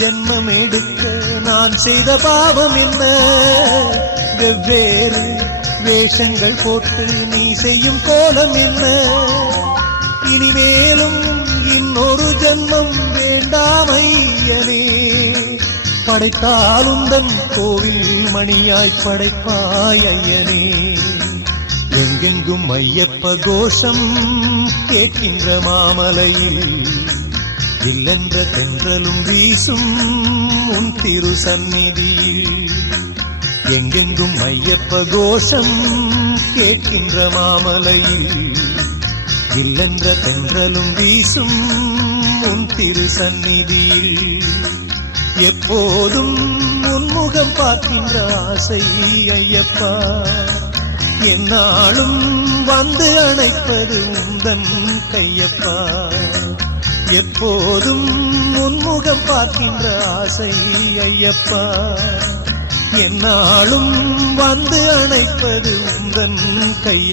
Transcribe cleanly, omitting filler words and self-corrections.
ஜென்மம் எடுக்க நான் செய்த பாவம் என்ன? வெவ்வேறு வேஷங்கள் போட்டு நீ செய்யும் கோலம் என்ன? இனிமேலும் இன்னொரு ஜென்மம் வேண்டாம் ஐயனே. படைத்தாலுந்தன் கோவில் மணியாய் படைப்பாய் ஐயனே. எங்கெங்கும் ஐயப்ப கோஷம் கேட்கின்ற மாமலையில் இல்லென்ற தென்றலும் வீசும் உன் திரு சந்நிதியில். எங்கெங்கும் ஐயப்ப கோஷம் கேட்கின்ற மாமலையில் இல்லென்ற தென்றலும் வீசும் உன் திரு சந்நிதியில். எப்போதும் உன்முகம் பார்க்கின்ற ஆசை ஐயப்பா. என்னாலும் வந்து அணைப்பது உந்தன் கையப்பா. எப்போதும் உன்முகம் பார்க்கின்ற ஆசை ஐயப்பா. என்னாலும் வந்து அணைப்பது உந்தன் கை.